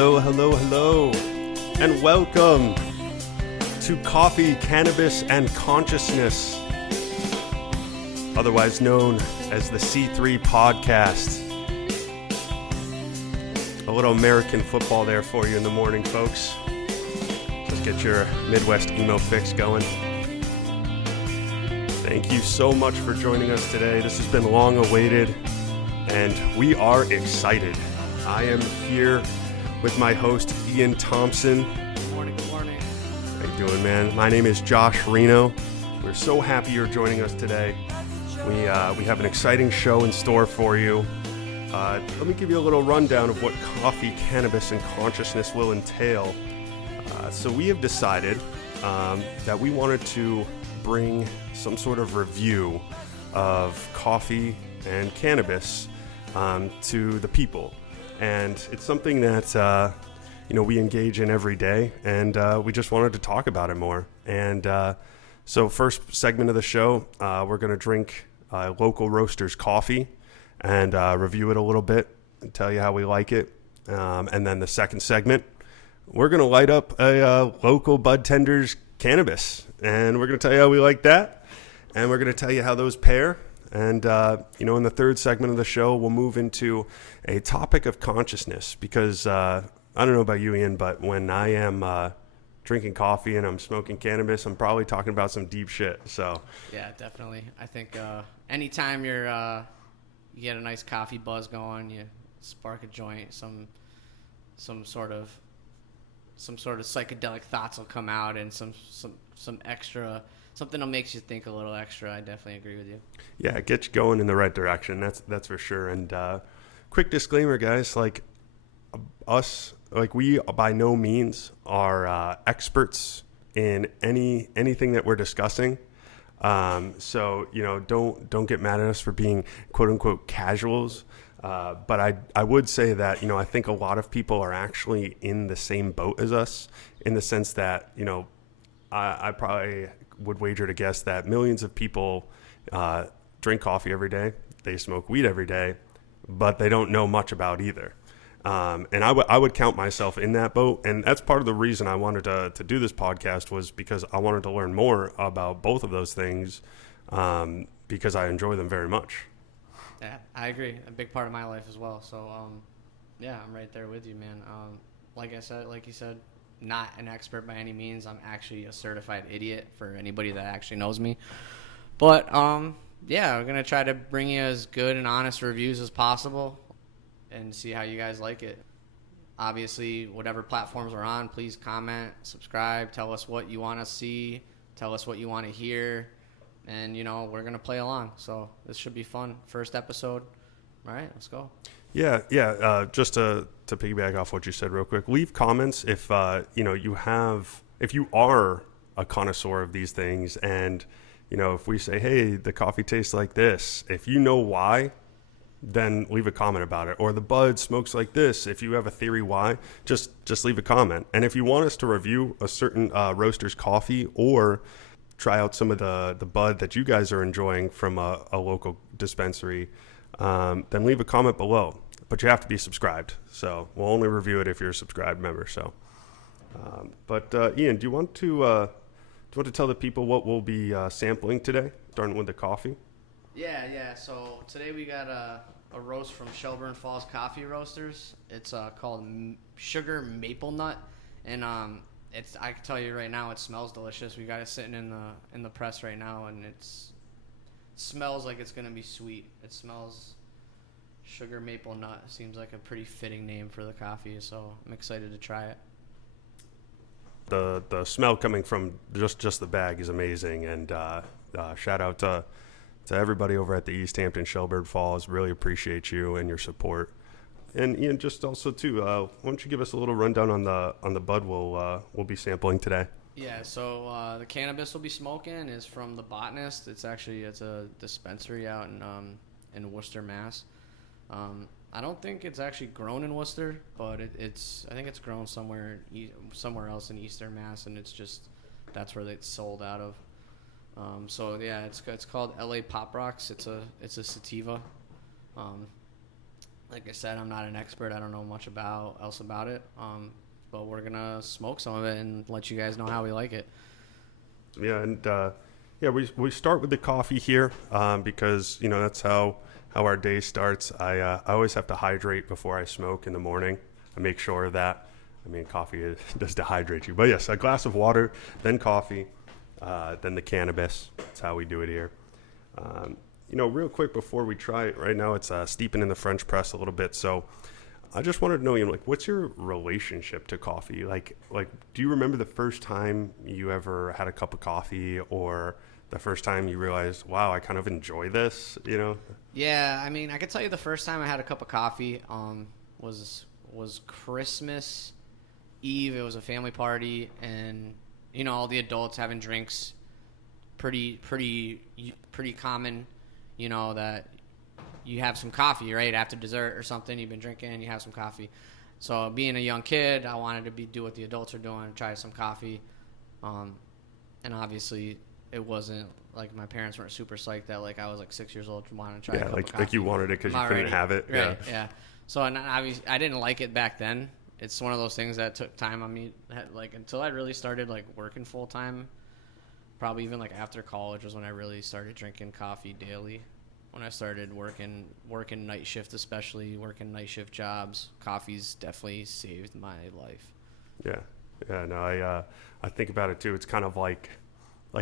Hello, and welcome to Coffee, Cannabis, and Consciousness, otherwise known as the C3 Podcast. A little American football there for you in the morning, folks. Just get your Midwest emo fix going. Thank you so much for joining us today. This has been long awaited, and we are excited. I am here with my host, Ian Thompson. Good morning. How you doing, man? My name is Josh Reno. We're so happy you're joining us today. We have an exciting show in store for you. Let me give you a little rundown of what coffee, cannabis, and consciousness will entail. So we have decided that we wanted to bring some sort of review of coffee and cannabis to the people. And it's something that, we engage in every day, and we just wanted to talk about it more. And so first segment of the show, we're going to drink local roasters coffee and review it a little bit and tell you how we like it. And then the second segment, we're going to light up a local bud tender's cannabis, and we're going to tell you how we like that, and we're going to tell you how those pair. And, in the third segment of the show, we'll move into a topic of consciousness because I don't know about you, Ian, but when I am drinking coffee and I'm smoking cannabis, I'm probably talking about some deep shit. So yeah, definitely. I think anytime you get a nice coffee buzz going, you spark a joint, some sort of psychedelic thoughts will come out, and some extra. Something that makes you think a little extra. I definitely agree with you. Yeah, it gets you going in the right direction. That's for sure. And quick disclaimer, guys, like us, like we by no means are experts in anything that we're discussing. So don't get mad at us for being quote unquote casuals. But I would say that I think a lot of people are actually in the same boat as us, in the sense that I probably would wager to guess that millions of people drink coffee every day, they smoke weed every day, but they don't know much about either. And I would count myself in that boat, and that's part of the reason I wanted to do this podcast, was because I wanted to learn more about both of those things, because I enjoy them very much. Yeah, I agree. A big part of my life as well. So, I'm right there with you, man. Like you said, not an expert by any means. I'm actually a certified idiot for anybody that actually knows me. But, we're going to try to bring you as good and honest reviews as possible and see how you guys like it. Obviously, whatever platforms we're on, please comment, subscribe, tell us what you want to see, tell us what you want to hear, and, we're going to play along. So this should be fun. First episode. All right, let's go. Yeah. Just to piggyback off what you said real quick, leave comments if if you are a connoisseur of these things, and if we say, hey, the coffee tastes like this, if you know why, then leave a comment about it. Or the bud smokes like this, if you have a theory why, just leave a comment. And if you want us to review a certain roaster's coffee or try out some of the bud that you guys are enjoying from a local dispensary, then leave a comment below. But you have to be subscribed. So we'll only review it if you're a subscribed member. So, Ian, do you want to tell the people what we'll be sampling today, starting with the coffee? Yeah. So today we got a roast from Shelbourne Falls Coffee Roasters. It's called Sugar Maple Nut, and I can tell you right now, it smells delicious. We got it sitting in the press right now, and it smells like it's gonna be sweet. It smells Sugar Maple Nut. Seems like a pretty fitting name for the coffee, so I'm excited to try it. The smell coming from just the bag is amazing, and shout out to everybody over at the East Hampton Shelbourne Falls. Really appreciate you and your support. And Ian, just also too, why don't you give us a little rundown on the bud we'll be sampling today? Yeah, so the cannabis we'll be smoking is from the Botanist. It's a dispensary out in Worcester, Mass. I don't think it's actually grown in Worcester, but I think it's grown somewhere else in Eastern Mass, and that's where it's sold out of. So yeah, it's called LA Pop Rocks. It's a sativa. Like I said, I'm not an expert. I don't know much else about it. But we're gonna smoke some of it and let you guys know how we like it. Yeah, and we start with the coffee here because that's how our day starts. I always have to hydrate before I smoke in the morning. I make sure that coffee does dehydrate you. But yes, a glass of water, then coffee, then the cannabis. That's how we do it here. Real quick before we try it, right now it's steeping in the French press a little bit. So I just wanted to know, what's your relationship to coffee? Like, do you remember the first time you ever had a cup of coffee, or the first time you realized, wow, I kind of enjoy this, Yeah, I could tell you the first time I had a cup of coffee was Christmas Eve. It was a family party, and all the adults having drinks. Pretty common, that you have some coffee right after dessert or something. You've been drinking and you have some coffee. So being a young kid, I wanted to do what the adults are doing, try some coffee. And obviously it wasn't like my parents weren't super psyched that like I was like 6 years old and wanted to try a cup of coffee. Like you wanted it because you couldn't have it. Right, yeah. So and obviously I didn't like it back then. It's one of those things that took time on me, like until I really started like working full time. Probably even like after college was when I really started drinking coffee daily. When I started working night shift, especially working night shift jobs, coffee's definitely saved my life. Yeah. No, I think about it too. It's kind of like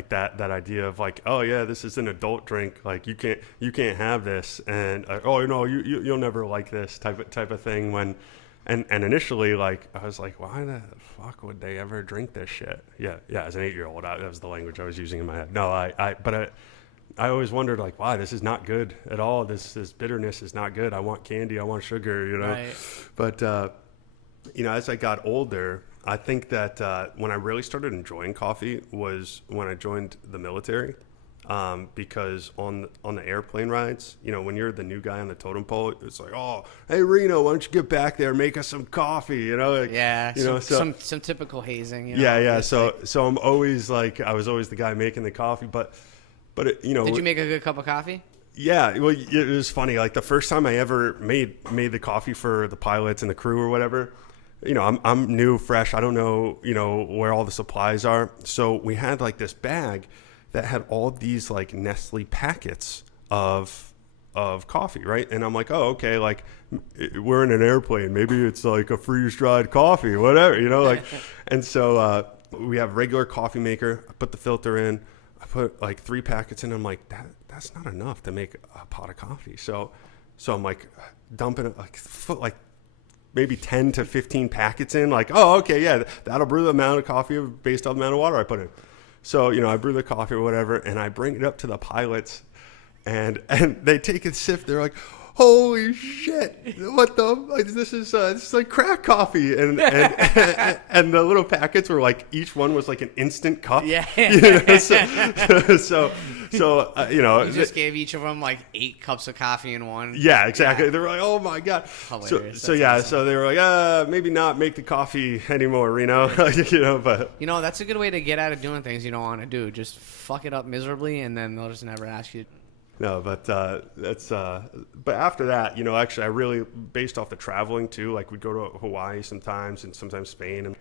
that idea of like, oh yeah, this is an adult drink. Like you can't have this, and you'll never like this type of thing. And initially, like, I was like, why the fuck would they ever drink this shit? Yeah, as an 8-year-old, that was the language I was using in my head. No, I always wondered, like, why this is not good at all. This bitterness is not good. I want candy. I want sugar, Right. But, as I got older, I think that when I really started enjoying coffee was when I joined the military. Because on the airplane rides, when you're the new guy on the totem pole, it's like, oh, hey Reno, why don't you get back there, make us some coffee, some typical hazing. Yeah. So I'm always like, I was always the guy making the coffee, but Did you make a good cup of coffee? Yeah, well, it was funny. Like the first time I ever made the coffee for the pilots and the crew or whatever. I'm new, fresh. I don't know, where all the supplies are. So we had like this bag that had all these like Nestle packets of coffee, right? And I'm like, oh, okay, like we're in an airplane. Maybe it's like a freeze-dried coffee, whatever, like. And so we have regular coffee maker. I put the filter in. I put like 3 packets in. I'm like, that's not enough to make a pot of coffee. So I'm like dumping it like maybe 10 to 15 packets in. Like, oh, okay, yeah, that'll brew the amount of coffee based on the amount of water I put in. So, I brew the coffee or whatever, and I bring it up to the pilots, and they take a sip. They're like, holy shit, what this is like crack coffee. And and the little packets were like, each one was like an instant cup. Yeah. So you just gave each of them like 8 cups of coffee in one. Yeah, exactly. Yeah. They were like, oh my God. Hilarious. So yeah, awesome. So they were like, maybe not make the coffee anymore, Reno. But that's a good way to get out of doing things you don't want to do. Just fuck it up miserably, and then they'll just never ask you. No, but but after that, actually, I really, based off the traveling too, like we'd go to Hawaii sometimes and sometimes Spain, and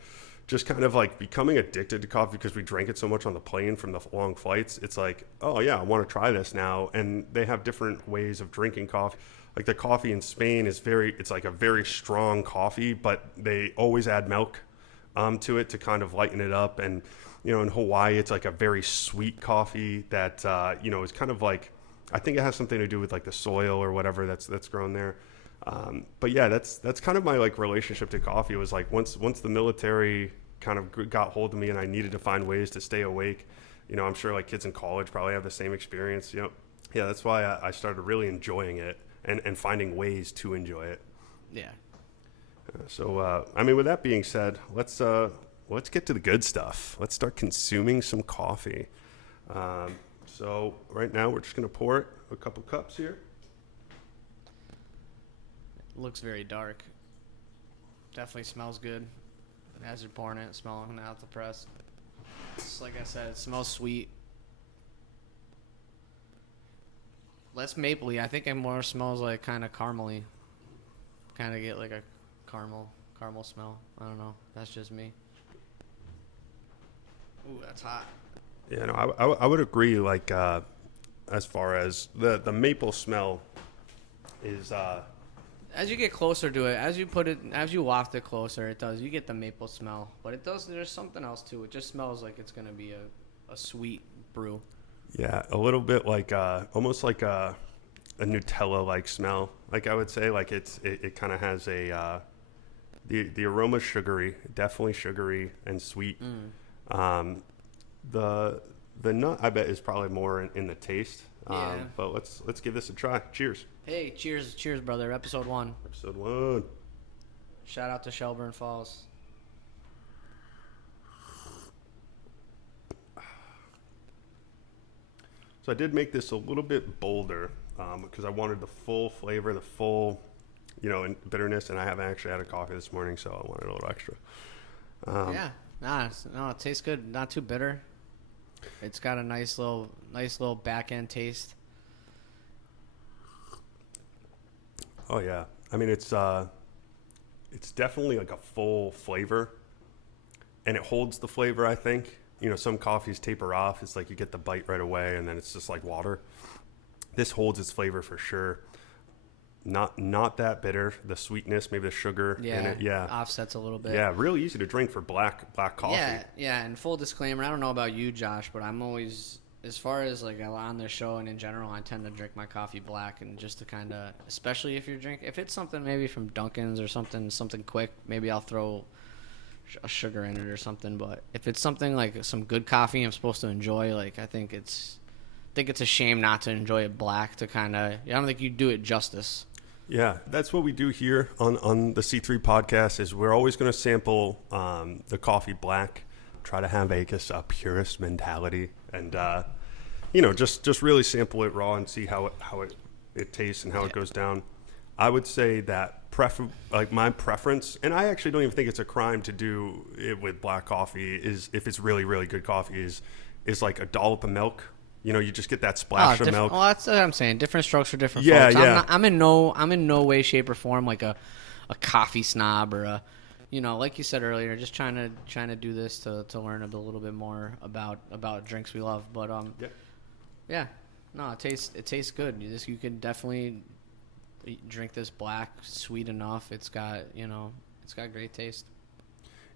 just kind of like becoming addicted to coffee because we drank it so much on the plane from the long flights. It's like, oh yeah, I want to try this now. And they have different ways of drinking coffee. Like the coffee in Spain it's like a very strong coffee, but they always add milk to it to kind of lighten it up. And, in Hawaii, it's like a very sweet coffee that, is kind of like, I think it has something to do with like the soil or whatever that's grown there. But yeah, that's kind of my like relationship to coffee. It was like once the military kind of got hold of me and I needed to find ways to stay awake. I'm sure like kids in college probably have the same experience. Yeah, that's why I started really enjoying it and finding ways to enjoy it. Yeah. So with that being said, let's get to the good stuff. Let's start consuming some coffee. So right now we're just going to pour it a couple cups here. It looks very dark. Definitely smells good. As you're pouring it, smelling out the press. It's, like I said, it smells sweet. Less mapley. I think it more smells like kind of caramely. kind of get like a caramel smell. I don't know. That's just me. Ooh, that's hot. Yeah, no, I would agree. Like, as far as the maple smell is. As you get closer to it, as you waft it closer, it does. You get the maple smell, but it does. There's something else too. It just smells like it's gonna be a sweet brew. Yeah, a little bit like almost like a Nutella-like smell. Like I would say, like it kind of has a the aroma sugary, definitely sugary and sweet. The nut I bet is probably more in the taste. Yeah. But let's give this a try. Cheers. Hey, cheers, brother. Episode 1. Episode 1. Shout out to Shelbourne Falls. So I did make this a little bit bolder because I wanted the full flavor, the full, bitterness, and I haven't actually had a coffee this morning, so I wanted a little extra. It tastes good. Not too bitter. It's got a nice little back end taste. Oh yeah, I mean it's definitely like a full flavor, and it holds the flavor. I think some coffees taper off. It's like you get the bite right away, and then it's just like water. This holds its flavor for sure. Not that bitter. The sweetness, maybe the sugar in it. Yeah, offsets a little bit. Yeah, really easy to drink for black coffee. Yeah. And full disclaimer, I don't know about you, Josh, but I'm always, as far as like on the show and in general, I tend to drink my coffee black, and just to kind of, especially if it's something maybe from Dunkin's or something quick, maybe I'll throw a sugar in it or something. But if it's something like some good coffee I'm supposed to enjoy, like I think it's a shame not to enjoy it black. To kind of, I don't think you do it justice. Yeah, that's what we do here on the C3 podcast. Is we're always going to sample the coffee black, try to have a purist mentality, and just really sample it raw and see how it tastes and how it goes down. I would say that my preference, and I actually don't even think it's a crime to do it with black coffee, is if it's really, really good coffee, is like a dollop of milk. You just get that splash of milk. Well, that's what I'm saying. Different strokes for different folks. Yeah. I'm in no way, shape, or form like a coffee snob or a, like you said earlier, just trying to do this to learn a little bit more about drinks we love. But it tastes good. You can definitely drink this black, sweet enough. It's got great taste.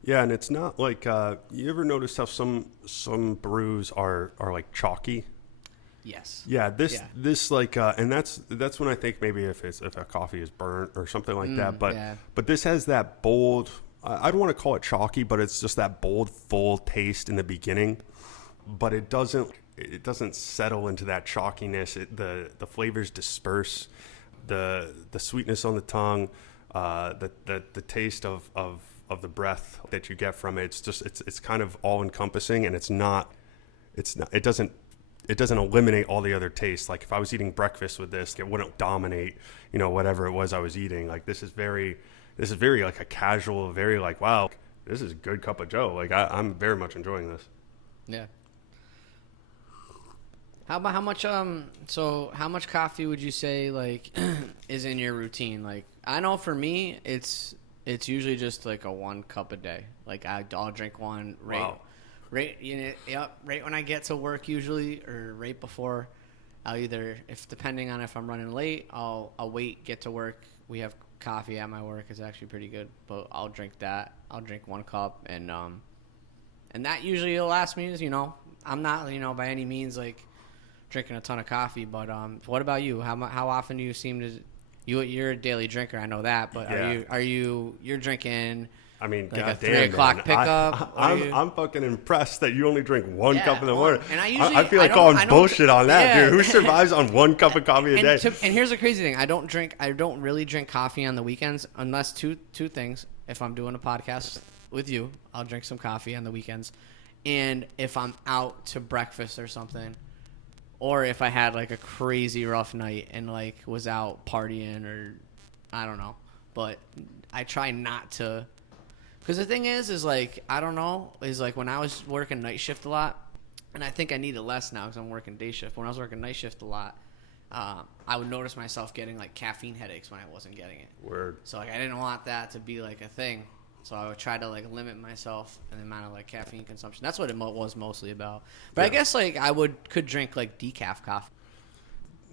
Yeah, and it's not like you ever notice how some brews are like chalky. Yes. Yeah, this like and that's when I think maybe if a coffee is burnt or something like that. But this has that bold. I don't want to call it chalky, but it's just that bold, full taste in the beginning. But it doesn't settle into that chalkiness. The flavors disperse. The sweetness on the tongue, the taste of the breath that you get from it. It's kind of all encompassing, and it doesn't eliminate all the other tastes. Like if I was eating breakfast with this, it wouldn't dominate, whatever it was I was eating. Like this is very like a casual, very like, wow, this is a good cup of joe. Like I'm very much enjoying this. Yeah. How much coffee would you say like is in your routine? Like I know for me it's usually just like a 1 cup a day. Like I'll drink one right when I get to work usually, or right before. I'll either, depending on if I'm running late, I'll wait, get to work. We have coffee at my work. It's actually pretty good, but I'll drink that. I'll drink 1 cup, and that usually will last me. I'm not by any means like drinking a ton of coffee, but what about you? How often do you seem to? You're a daily drinker, I know that, but yeah. you're drinking? I mean, like God a 3 damn, o'clock man. pickup. I'm fucking impressed that you only drink 1 cup in the morning. And I feel like calling bullshit on that, dude. Who survives on 1 cup of coffee a day? And here's the crazy thing: I don't really drink coffee on the weekends unless two things. If I'm doing a podcast with you, I'll drink some coffee on the weekends, and if I'm out to breakfast or something. Or if I had like a crazy rough night and like was out partying, or I don't know, but I try not to, because the thing is like, I don't know, is like when I was working night shift a lot, and I think I need it less now because I'm working day shift. When I was working night shift a lot, I would notice myself getting like caffeine headaches when I wasn't getting it. Word. So like I didn't want that to be like a thing. So I would try to like limit myself and the amount of like caffeine consumption. That's what it was mostly about. But I guess like I could drink like decaf coffee.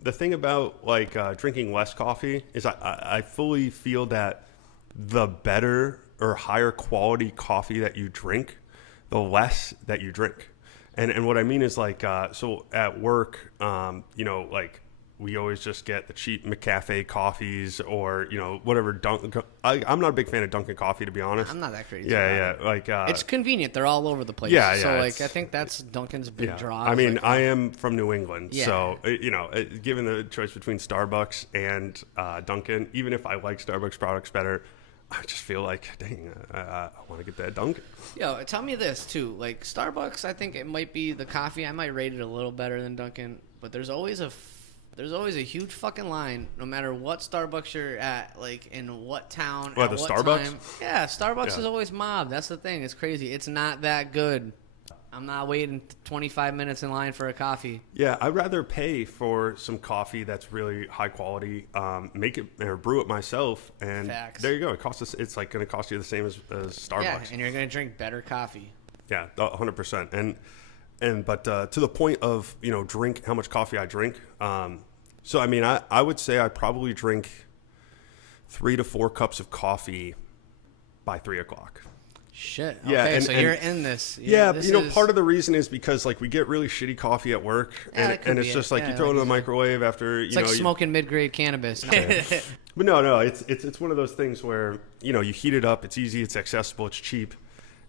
The thing about like drinking less coffee is I fully feel that the better or higher quality coffee that you drink, the less that you drink. And what I mean is like, so at work, you know, like we always just get the cheap McCafe coffees or, you know, whatever. I'm not a big fan of Dunkin' coffee, to be honest. I'm not that crazy. Yeah. Like, it's convenient. They're all over the place. Yeah. So like, I think that's Dunkin's big draw. I mean, like, I am from New England. Yeah. So, you know, given the choice between Starbucks and Dunkin', even if I like Starbucks products better, I just feel like, dang, I want to get that Dunkin'. Yo, tell me this too. Like Starbucks, I think it might be the coffee. I might rate it a little better than Dunkin', but there's always a huge fucking line, no matter what Starbucks you're at, like in what town. What, at the what Starbucks? Time. Yeah, Starbucks is always mobbed. That's the thing. It's crazy. It's not that good. I'm not waiting 25 minutes in line for a coffee. Yeah, I'd rather pay for some coffee that's really high quality, make it or brew it myself, and Facts. there you go. It's like going to cost you the same as Starbucks. Yeah, and you're gonna drink better coffee. Yeah, 100%. But to the point of, you know, drink how much coffee I drink. So I mean, I would say I probably drink 3 to 4 cups of coffee by 3 o'clock. Shit. Yeah, Okay, and- so and- you're in this. Yeah, this you know, is- part of the reason is because like we get really shitty coffee at work, Yeah, that could and it's be just it. like Yeah, you throw it in like the microwave after It's you like know. smoking mid-grade cannabis. But no, it's one of those things where, you know, you heat it up, it's easy, it's accessible, it's cheap,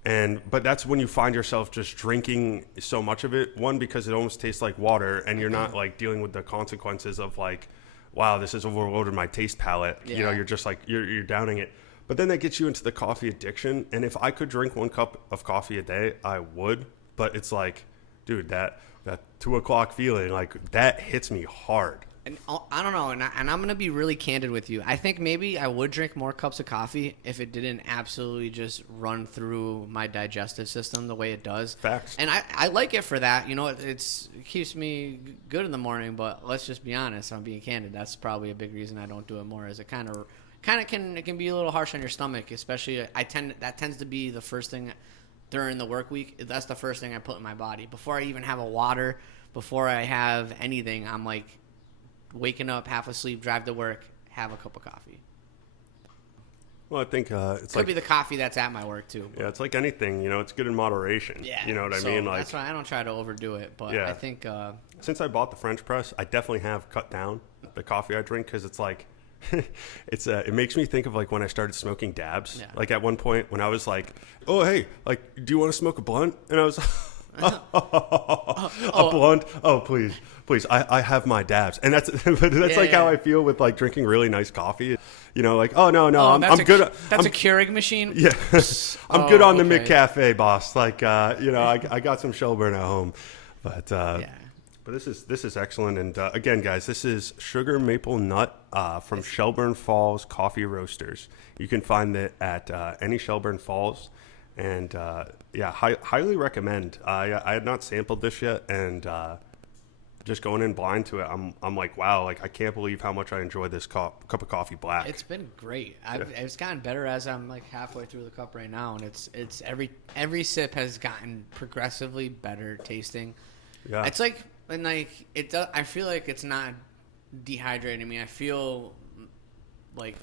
but that's when you find yourself just drinking so much of it. One, because it almost tastes like water, and you're not like dealing with the consequences of like, wow, this has overloaded my taste palate. You know, Yeah. you're just like you're downing it. But then that gets you into the coffee addiction. And if I could drink 1 cup of coffee a day, I would. But it's like, dude, that 2 o'clock feeling, like that hits me hard. And I don't know, and I'm going to be really candid with you. I think maybe I would drink more cups of coffee if it didn't absolutely just run through my digestive system the way it does. Facts. And I like it for that. You know, it keeps me good in the morning, but let's just be honest. I'm being candid. That's probably a big reason I don't do it more, is it kind of can be a little harsh on your stomach, especially that tends to be the first thing during the work week. That's the first thing I put in my body. Before I even have a water, before I have anything, I'm like, waking up, half asleep, drive to work, have a cup of coffee. Well, I think it's Could like be the coffee that's at my work too. yeah, it's like anything, you know, it's good in moderation. Yeah, You know what I so mean? Like that's why I don't try to overdo it. But Yeah. I think since I bought the French press, I definitely have cut down the coffee I drink because it's like it makes me think of like when I started smoking dabs. Yeah. Like at one point when I was like, oh hey, like do you want to smoke a blunt? And I was a blunt? Oh please. I have my dabs, and that's like how I feel with like drinking really nice coffee. You know, like I'm good. That's a Keurig machine. Yeah, I'm good on the okay. McCafe, boss. Like you know, I got some Shelbourne at home, but but this is excellent. And again, guys, this is Sugar Maple Nut from Shelbourne Falls Coffee Roasters. You can find it at any Shelbourne Falls. And highly recommend. I had not sampled this yet, and just going in blind to it, I'm like, wow, like I can't believe how much I enjoy this cup of coffee black. It's been great. It's gotten better as I'm like halfway through the cup right now, and it's every sip has gotten progressively better tasting. Yeah, It's like, and like it does. I feel like it's not dehydrating me. I feel like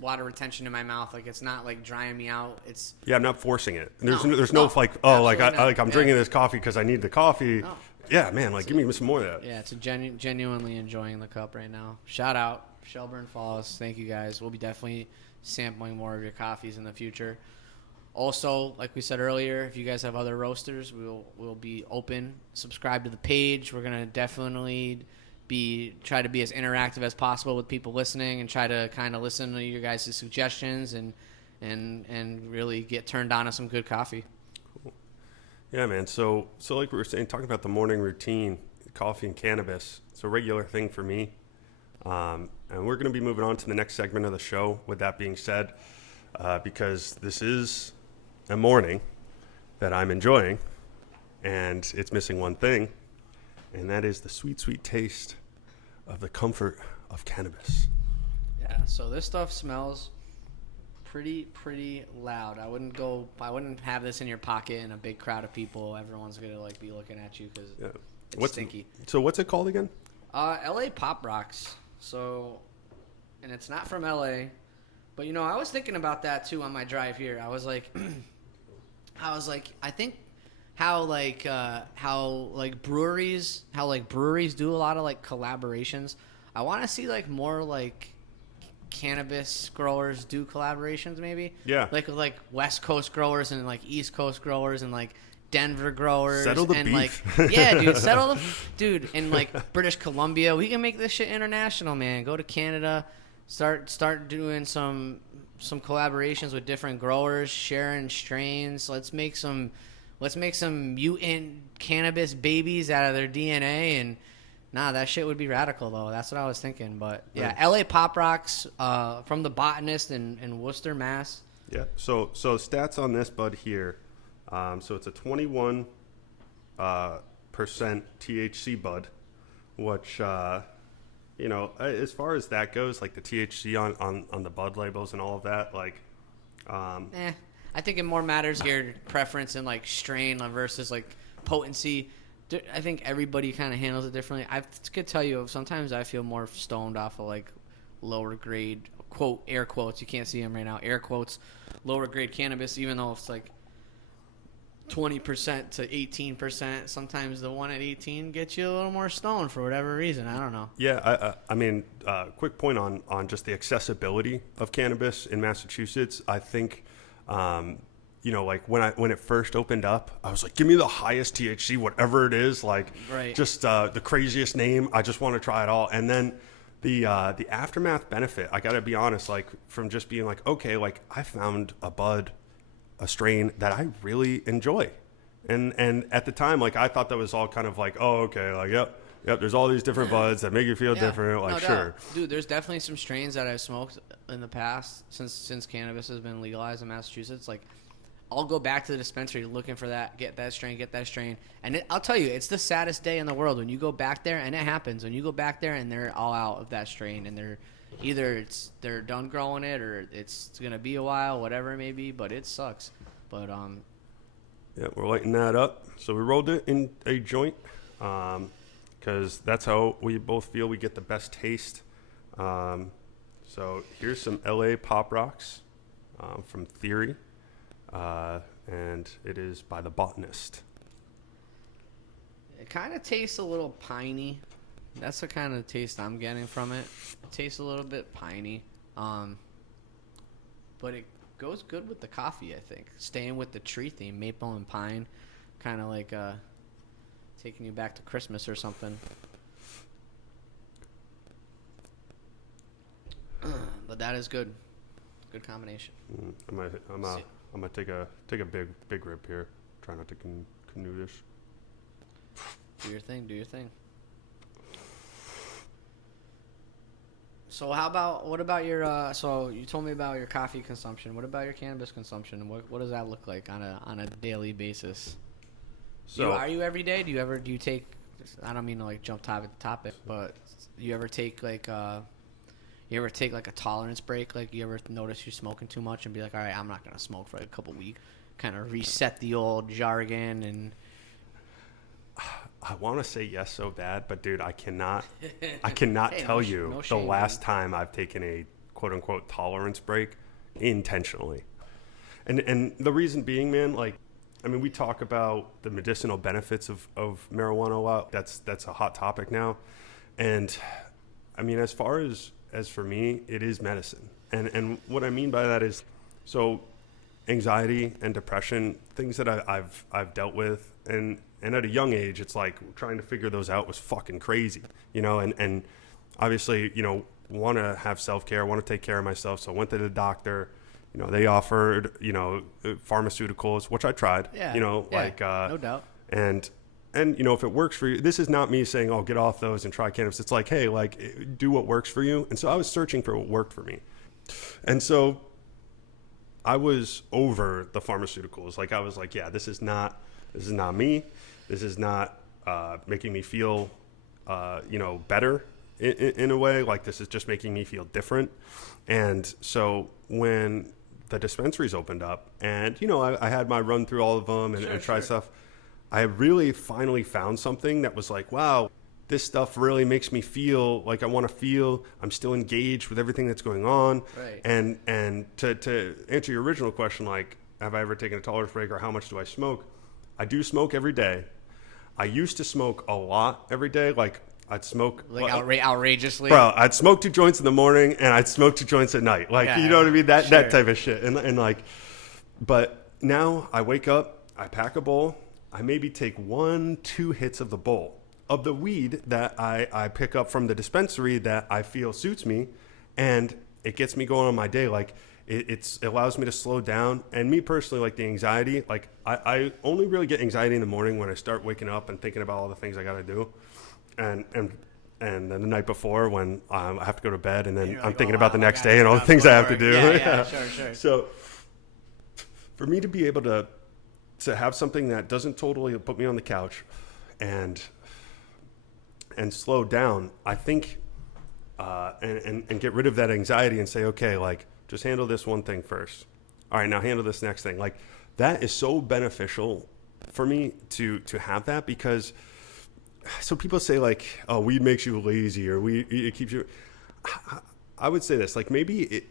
water retention in my mouth. Like it's not like drying me out. It's I'm not forcing it. There's No, no like, oh, like absolutely not. I'm drinking this coffee because I need the coffee. No. Yeah, man, like give me some more of that. Yeah, it's genuinely enjoying the cup right now. Shout out Shelbourne Falls. Thank you guys. We'll be definitely sampling more of your coffees in the future. Also, like we said earlier, if you guys have other roasters, we'll be open. Subscribe to the page. We're gonna definitely try to be as interactive as possible with people listening, and try to kind of listen to your guys' suggestions and really get turned on to some good coffee. Yeah, man. So like we were saying, talking about the morning routine, coffee and cannabis, it's a regular thing for me. And we're going to be moving on to the next segment of the show, with that being said, because this is a morning that I'm enjoying, and it's missing one thing, and that is the sweet, sweet taste of the comfort of cannabis. Yeah, so this stuff smells pretty loud. I wouldn't have this in your pocket in a big crowd of people. Everyone's gonna like be looking at you because it's stinky. So what's it called again? LA Pop Rocks. So, and it's not from LA, but you know, I was thinking about that too on my drive here. I was like, I think how breweries do a lot of like collaborations. I want to see like more like cannabis growers do collaborations, maybe. Yeah. Like with like West Coast growers and like East Coast growers and like Denver growers. Settle the and beef. like dude, in like British Columbia. We can make this shit international, man. Go to Canada, start doing some collaborations with different growers, sharing strains. Let's make some mutant cannabis babies out of their DNA. And that shit would be radical though. That's what I was thinking. But yeah, LA Pop Rocks from the Botanist in Worcester, Mass. Yeah. So stats on this bud here. So it's a 21% THC bud, which as far as that goes, like the THC on the bud labels and all of that, like. I think it more matters your preference in like strain versus like potency. I think everybody kind of handles it differently. I could tell you sometimes I feel more stoned off of like lower grade, quote, air quotes. You can't see them right now. Air quotes, lower grade cannabis, even though it's like 20% to 18%. Sometimes the one at 18 gets you a little more stoned for whatever reason. I don't know. Yeah, I mean, quick point on just the accessibility of cannabis in Massachusetts. I think, like when it first opened up, I was like, give me the highest THC, whatever it is, like just the craziest name. I just want to try it all. And then the aftermath benefit, I got to be honest, like from just being like, okay, like I found a strain that I really enjoy. And at the time, like I thought that was all kind of like, oh, okay, like, yep, there's all these different buds that make you feel different. Like, no sure. Doubt. Dude, there's definitely some strains that I've smoked in the past since cannabis has been legalized in Massachusetts. Like, I'll go back to the dispensary looking for that, get that strain. And I'll tell you, it's the saddest day in the world when you go back there, and it happens. When you go back there and they're all out of that strain, and they're done growing it, or it's going to be a while, whatever it may be, but it sucks. But, yeah, we're lighting that up. So we rolled it in a joint because that's how we both feel we get the best taste. So here's some LA Pop Rocks from Theory. And it is by the Botanist. It kind of tastes a little piney. That's the kind of taste I'm getting from it. It tastes a little bit piney. But it goes good with the coffee, I think. Staying with the tree theme, maple and pine. Kind of like taking you back to Christmas or something. But that is good. Good combination. I'm gonna take a big rip here. Try not to canoe this. Do your thing. So what about your so you told me about your coffee consumption. What about your cannabis consumption? What does that look like on a daily basis? So are you every day? Do you take, I don't mean to like jump topic, but you ever take like a tolerance break? Like, you ever notice you're smoking too much and be like, all right, I'm not going to smoke for like a couple weeks, kind of reset the old jargon? And I want to say yes so bad, but dude, I cannot tell you the last time I've taken a quote unquote tolerance break intentionally. And the reason being, man, like, I mean, we talk about the medicinal benefits of marijuana a lot. That's a hot topic now. And I mean, as far as for me, it is medicine. And what I mean by that is, so anxiety and depression, things that I've dealt with, and at a young age, it's like trying to figure those out was fucking crazy, and obviously, want to have self-care, want to take care of myself. So I went to the doctor, they offered, pharmaceuticals, which I tried, no doubt. And if it works for you, this is not me saying, oh, get off those and try cannabis. It's like, hey, like, do what works for you. And so I was searching for what worked for me. And so I was over the pharmaceuticals. Like, I was like, yeah, this is not me. This is not making me feel, better. in a way. Like, this is just making me feel different. And so when the dispensaries opened up, and I had my run through all of them and try stuff, I really finally found something that was like, wow, this stuff really makes me feel like I want to feel I'm still engaged with everything that's going on. Right. And to answer your original question, like, have I ever taken a tolerance break or how much do I smoke? I do smoke every day. I used to smoke a lot every day. Like, I'd smoke outrageously. Bro, I'd smoke 2 joints in the morning and I'd smoke 2 joints at night. Like, you know what I mean? That type of shit. And like, but now I wake up, I pack a bowl, I maybe take 1-2 hits of the bowl of the weed that I pick up from the dispensary that I feel suits me, and it gets me going on my day. Like, it allows me to slow down. And me personally, like, the anxiety, like, I only really get anxiety in the morning when I start waking up and thinking about all the things I got to do. And then the night before when I have to go to bed, and then I'm thinking about the next day and all the things I have to do. Yeah, sure. So for me to be able to have something that doesn't totally put me on the couch and slow down, I think, and get rid of that anxiety and say, okay, like, just handle this one thing first. All right, now handle this next thing. Like, that is so beneficial for me to have that, because so people say, like, oh, weed makes you lazy, or it keeps you. I would say this, like, maybe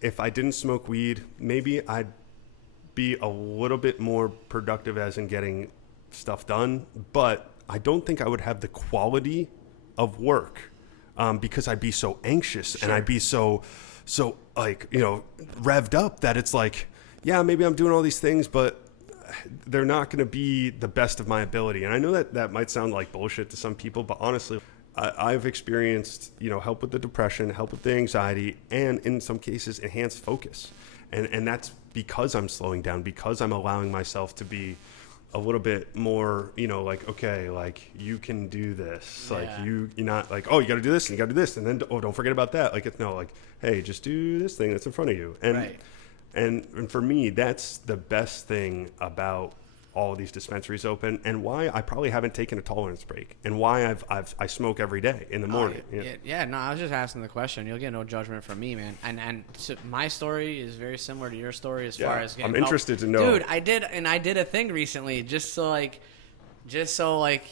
if I didn't smoke weed, maybe I'd be a little bit more productive as in getting stuff done, but I don't think I would have the quality of work because I'd be so anxious and I'd be so like, revved up that it's like, yeah, maybe I'm doing all these things, but they're not going to be the best of my ability. And I know that might sound like bullshit to some people, but honestly, I've experienced, help with the depression, help with the anxiety, and in some cases, enhanced focus. And that's because I'm slowing down, because I'm allowing myself to be a little bit more, like, okay, like, you can do this. Like, you're not like, oh, you got to do this and you got to do this. And then, oh, don't forget about that. Like, it's no, like, hey, just do this thing that's in front of you. And, and for me, that's the best thing about all of these dispensaries open, and why I probably haven't taken a tolerance break, and why I smoke every day in the morning. No, I was just asking the question. You'll get no judgment from me, man. And so my story is very similar to your story as far as getting I'm interested to know. Dude, I did a thing recently just so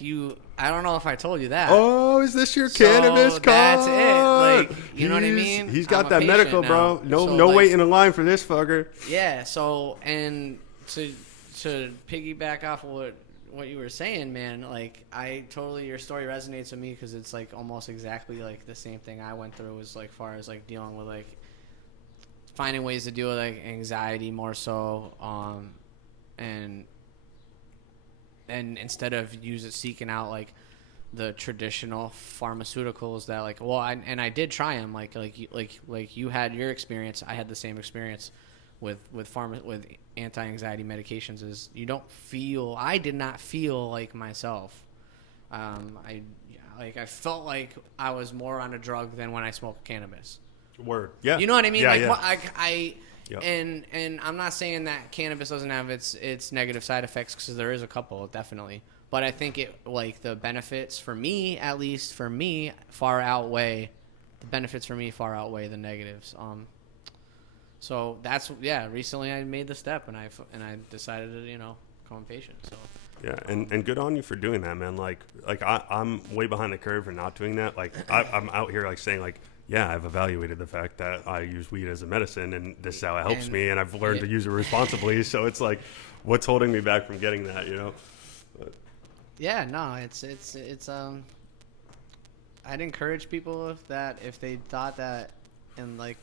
you. I don't know if I told you that. Oh, is this your cannabis card? That's it. Like, you know what I mean? He's got that medical, bro. Now. No waiting in line for this fucker. Yeah. So, and to piggyback off of what you were saying, man, like, your story resonates with me, because it's like almost exactly like the same thing I went through, as like far as like dealing with like finding ways to deal with like anxiety more so, and instead of seeking out like the traditional pharmaceuticals that like, well, I did try them, like you had your experience, I had the same experience with anti-anxiety medications. Is I did not feel like myself. I felt like I was more on a drug than when I smoked cannabis. Word. Yeah. You know what I mean? Yeah, Yep. And I'm not saying that cannabis doesn't have its negative side effects, because there is a couple, definitely. But I think the benefits for me, at least for me, far outweigh the negatives. So that's, recently I made the step, and I decided to, become patient. So. Yeah, and good on you for doing that, man. Like I'm way behind the curve for not doing that. Like, I'm out here like saying like, yeah, I've evaluated the fact that I use weed as a medicine, and this is how it helps me, and I've learned to use it responsibly. So it's like, what's holding me back from getting that, But. Yeah, no, it's I'd encourage people if they thought that, and like,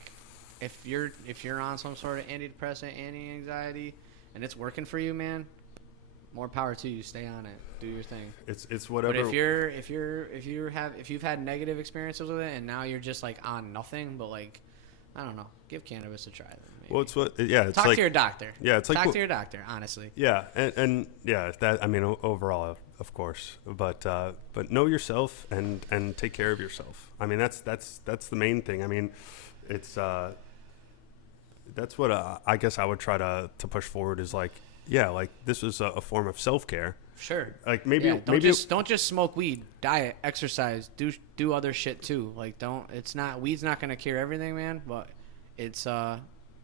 if you're on some sort of antidepressant, anti-anxiety, and it's working for you, man, more power to you. Stay on it. Do your thing. It's whatever. But if you've had negative experiences with it, and now you're just like on nothing, but like, I don't know, give cannabis a try. Then, maybe. Well, it's talk like, to your doctor. Yeah, it's like talk to your doctor, honestly. Yeah, and yeah, that, I mean, overall, of course, but know yourself and take care of yourself. I mean, that's the main thing. I mean, it's that's what I guess I would try to push forward, is like, yeah, like, this is a form of self-care. Sure. Like maybe Yeah, maybe don't just smoke weed. Diet, exercise, do other shit too. Like weed's not gonna cure everything, man. But it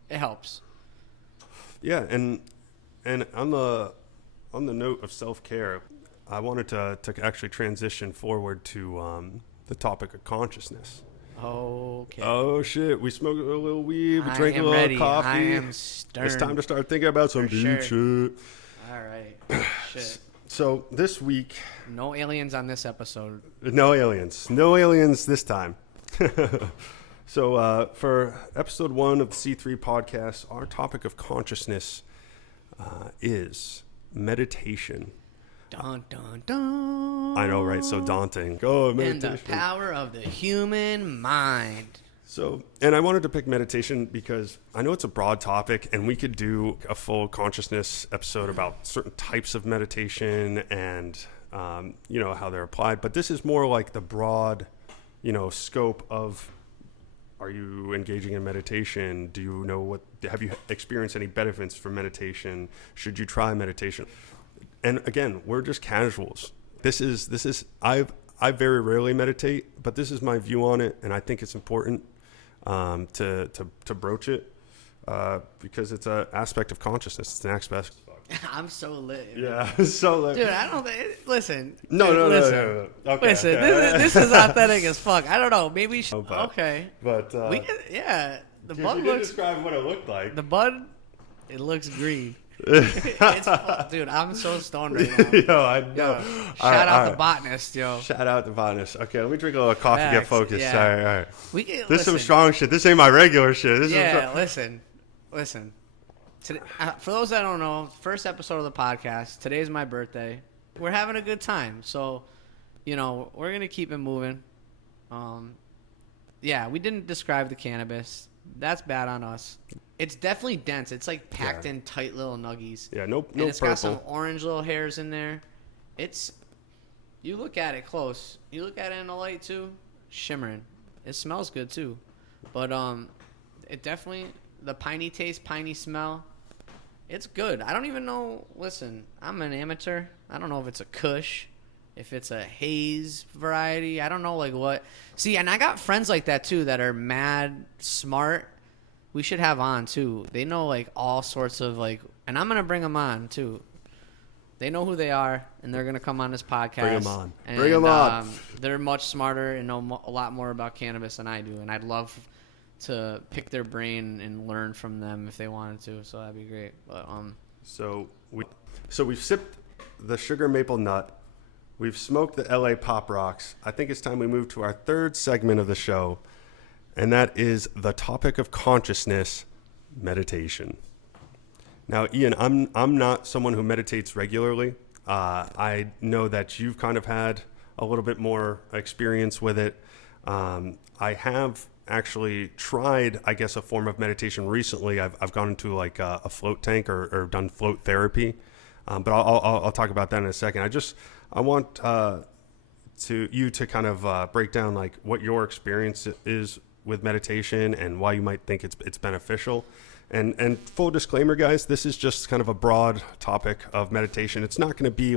helps. Yeah, and on the note of self-care, I wanted to actually transition forward to the topic of consciousness. Okay. Oh shit! We smoked a little weed. We I drank a am little ready. coffee. I am stern. It's time to start thinking about some For deep sure. shit. All right. Shit. So this week, No aliens on this episode. no aliens this time. So for episode 1 of the C3 podcast, our topic of consciousness is meditation. Dun dun dun. I know, right? So daunting. Oh, meditation. And the power of the human mind. So, and I wanted to pick meditation because I know it's a broad topic, and we could do a full consciousness episode about certain types of meditation and, how they're applied. But this is more like the broad, scope of, are you engaging in meditation? Do you know have you experienced any benefits from meditation? Should you try meditation? And again, we're just casuals. I very rarely meditate, but this is my view on it, and I think it's important to broach it because it's an aspect of consciousness. It's an aspect. I'm so lit. Yeah, so lit. Dude, I don't think. Listen. No. Okay, listen. okay. This is authentic as fuck. I don't know. Maybe. Okay. But We can, yeah. The bud you did looks. describe what it looked like. The bud. It looks green. Dude, I'm so stoned right now. Yo, I know. Yo, shout out the Botanist, yo. Shout out the Botanist. Okay, let me drink a little coffee, get focused. Yeah. All right. This is some listen. strong shit. This ain't my regular shit. Listen. Today, for those that don't know, first episode of the podcast. Today's my birthday. We're having a good time, so we're gonna keep it moving. We didn't describe the cannabis. That's bad on us. It's definitely dense. It's like packed in tight little nuggies. Yeah, no and it's purple. got some orange little hairs in there. You look at it close. You look at it in the light too, shimmering. It smells good too, but it definitely the piney taste, piney smell. It's good. I don't even know. Listen, I'm an amateur. I don't know if it's a Kush, if it's a haze variety. I don't know what. See, and I got friends like that too that are mad smart. We should have on too. They know all sorts of and I'm gonna bring them on too. They know who they are, and they're gonna come on this podcast. Bring them on. And, Bring them on. They're much smarter and know a lot more about cannabis than I do, and I'd love to pick their brain and learn from them if they wanted to. So that'd be great. But So we've sipped the sugar maple nut. We've smoked the LA Pop Rocks. I think it's time we move to our third segment of the show, and that is the topic of consciousness, meditation. Now, Ian, I'm not someone who meditates regularly. I know that you've kind of had a little bit more experience with it. I have actually tried, I guess, a form of meditation recently. I've gone into a float tank or done float therapy, but I'll talk about that in a second. I want you to kind of break down what your experience is with meditation and why you might think it's beneficial. And full disclaimer, guys, this is just kind of a broad topic of meditation. It's not going to be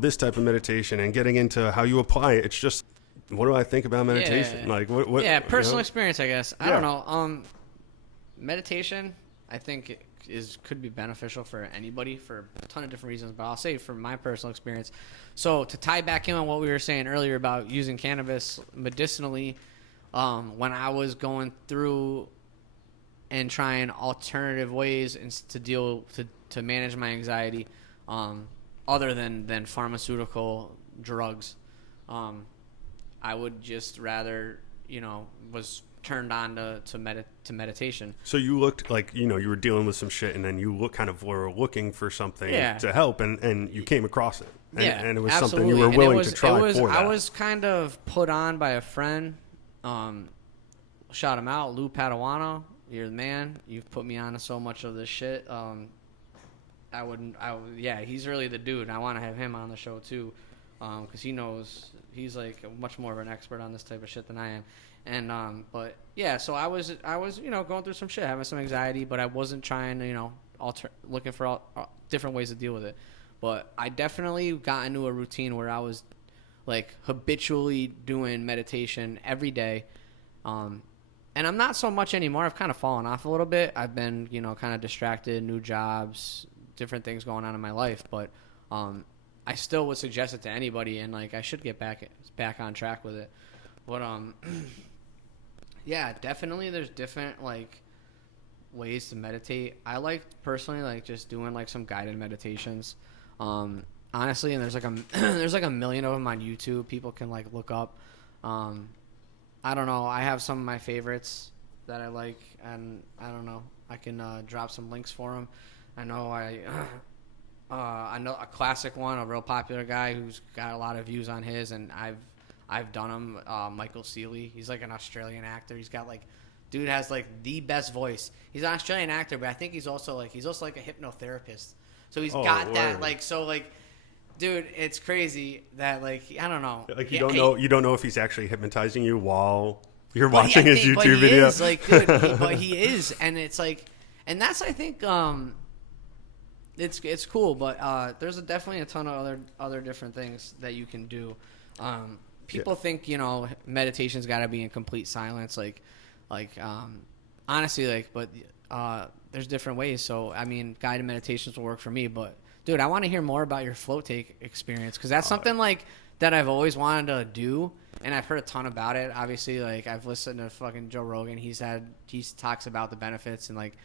this type of meditation and getting into how you apply it. It's just, what do I think about meditation? Yeah. Personal experience, I guess. I don't know. Meditation, I think could be beneficial for anybody for a ton of different reasons, but I'll say from my personal experience. So to tie back in on what we were saying earlier about using cannabis medicinally, when I was going through and trying alternative ways to manage my anxiety, other than pharmaceutical drugs, I would just rather, was turned on to meditation. So you looked like, you were dealing with some shit, and then you were looking for something to help, and you came across it. And it was absolutely. Something you were willing to try for that. I was kind of put on by a friend. Shout him out, Lou Padawan. You're the man. You've put me on to so much of this shit. He's really the dude. I want to have him on the show too, because he's much more of an expert on this type of shit than I am. And so I was going through some shit, having some anxiety, but I wasn't trying to looking for all different ways to deal with it. But I definitely got into a routine where I was like habitually doing meditation every day. And I'm not so much anymore. I've kind of fallen off a little bit. I've been, kind of distracted, new jobs, different things going on in my life. But I still would suggest it to anybody, and like I should get back on track with it. But yeah, definitely there's different like ways to meditate. I like personally like just doing like some guided meditations. Honestly, and there's like there's like a million of them on YouTube. People can like look up. I don't know. I have some of my favorites that I like, and I don't know. I can drop some links for them. I know I know a classic one, a real popular guy who's got a lot of views on his, and I've done him. Michael Seeley. He's like an Australian actor. He's got like, dude has like the best voice. He's an Australian actor, but I think he's also like a hypnotherapist. So he's got word. that like so like. Dude, it's crazy that like I don't know. Like you don't know if he's actually hypnotizing you while you're watching his YouTube video. But he is, like, dude, but he is, and it's like, and that's I think it's cool, but there's definitely a ton of other different things that you can do. People think meditation's got to be in complete silence, like honestly, like, but there's different ways. So I mean, guided meditations will work for me, but. Dude, I want to hear more about your float take experience because that's something like that I've always wanted to do, and I've heard a ton about it. Obviously, like I've listened to fucking Joe Rogan. He talks about the benefits, and like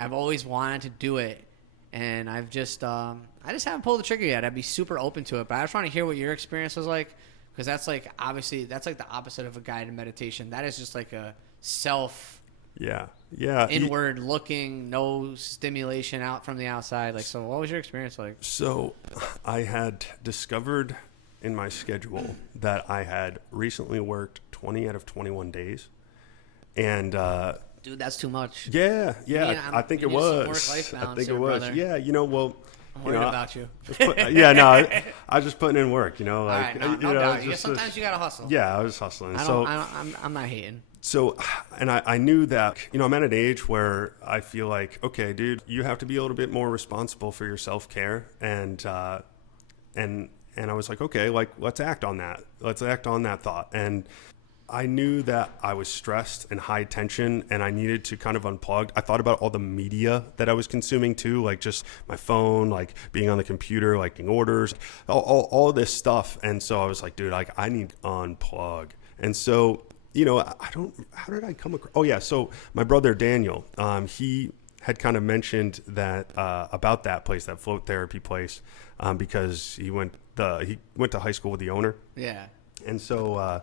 I've always wanted to do it, and I just haven't pulled the trigger yet. I'd be super open to it, but I just want to hear what your experience was like because that's like obviously that's like the opposite of a guided meditation. That is just like a self. Yeah. Inward looking, no stimulation out from the outside. Like, so what was your experience like? So I had discovered in my schedule that I had recently worked 20 out of 21 days. And, dude, that's too much. Yeah. I think it was. Work-life balance I think there, it was. Brother. Yeah, well. I'm worried about you. I was just putting in work, like. All right, no doubt. Sometimes you got to hustle. Yeah, I was hustling. I'm not hating. So, and I knew that, I'm at an age where I feel like, okay, dude, you have to be a little bit more responsible for your self-care. And I was like, okay, like, let's act on that. Let's act on that thought. And I knew that I was stressed and high tension and I needed to kind of unplug. I thought about all the media that I was consuming too, like just my phone, like being on the computer, like getting orders, all this stuff. And so I was like, dude, like I need to unplug. And so, how did I come across? Oh yeah. So my brother, Daniel, he had kind of mentioned that, about that place, that float therapy place, because he went to high school with the owner. Yeah. And so,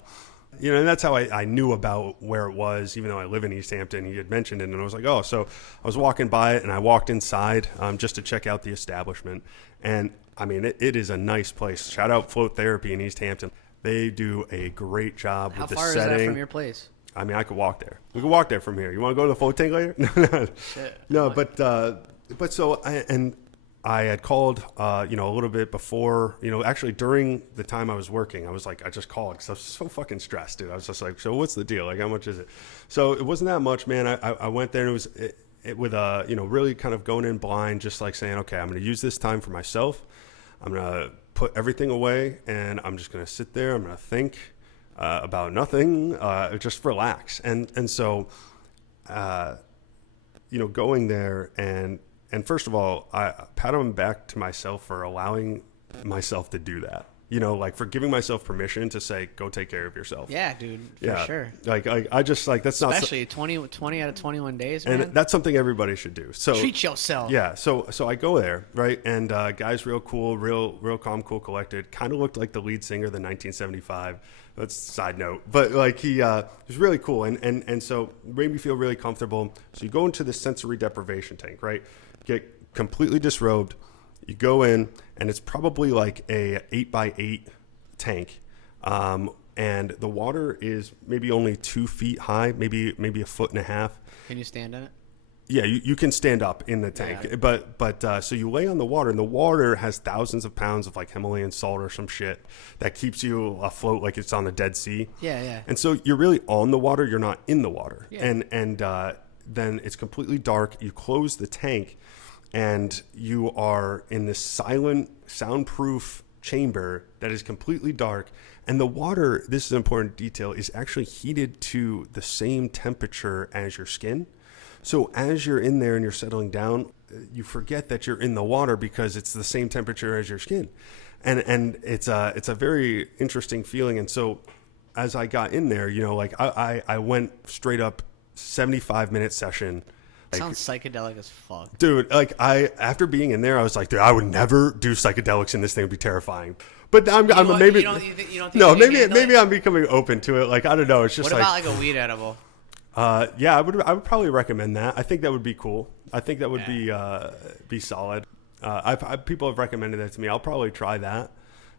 and that's how I knew about where it was, even though I live in East Hampton. He had mentioned it, and I was like, oh, so I was walking by it, and I walked inside just to check out the establishment. And, I mean, it is a nice place. Shout out Float Therapy in East Hampton. They do a great job with the setting. How far is that from your place? I mean, I could walk there. We could walk there from here. You want to go to the float tank later? No, but so, I had called, a little bit before, actually during the time I was working, I was like, I just called because I was so fucking stressed, dude. I was just like, so what's the deal? Like, how much is it? So it wasn't that much, man. I went there and it was, really kind of going in blind, just like saying, okay, I'm going to use this time for myself. I'm going to put everything away and I'm just going to sit there. I'm going to think about nothing, just relax. And so, going there and first of all, I pat on back to myself for allowing myself to do that. Like for giving myself permission to say, go take care of yourself. Yeah, dude, for sure. Like I just like, that's especially not 20 out of 21 days, man. And that's something everybody should do. So treat yourself. Yeah. So I go there, right? And guy's real cool, real calm, cool, collected. Kind of looked like the lead singer of the 1975. That's a side note, but like he was really cool, and so made me feel really comfortable. So you go into the sensory deprivation tank, right? Get completely disrobed. You go in, and it's probably like a 8x8 tank, and the water is maybe only 2 feet high, maybe a foot and a half. Can you stand in it? Yeah, you can stand up in the tank, yeah. But so you lay on the water, and the water has thousands of pounds of like Himalayan salt or some shit that keeps you afloat like it's on the Dead Sea. Yeah. And so you're really on the water, you're not in the water. Yeah. And then it's completely dark. You close the tank, and you are in this silent, soundproof chamber that is completely dark. And the water, this is an important detail, is actually heated to the same temperature as your skin. So as you're in there and you're settling down, you forget that you're in the water because it's the same temperature as your skin. And it's a very interesting feeling. And so as I got in there, you know, like I went straight up 75-minute session. Like, sounds psychedelic as fuck. Dude, like after being in there, I was like, dude, I would never do psychedelics in this thing. It would be terrifying. But maybe I'm becoming open to it. Like, I don't know. It's just what about like a weed edible? Yeah, I would probably recommend that. I think that would be cool. I think that would be solid. People have recommended that to me. I'll probably try that.